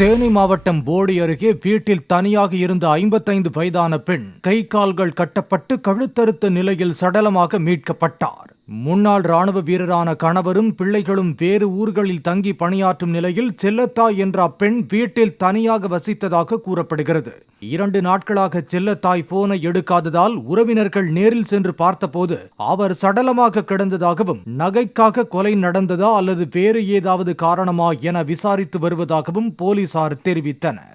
தேனி மாவட்டம் போடி அருகே வீட்டில் தனியாக இருந்த 55 வயதான பெண் கை கால்கள் கட்டப்பட்டு கழுத்தறுத்த நிலையில் சடலமாக மீட்கப்பட்டார். முன்னாள் ராணுவ வீரரான கணவரும் பிள்ளைகளும் வேறு ஊர்களில் தங்கி பணியாற்றும் நிலையில் செல்லத்தாய் என்ற அப்பெண் வீட்டில் தனியாக வசித்ததாக கூறப்படுகிறது. 2 நாட்களாக செல்லத்தாய் போனை எடுக்காததால் உறவினர்கள் நேரில் சென்று பார்த்தபோது அவர் சடலமாக கிடந்ததாகவும், நகைக்காக கொலை நடந்ததா அல்லது வேறு ஏதாவது காரணமா என விசாரித்து வருவதாகவும் போலீசார் தெரிவித்தனர்.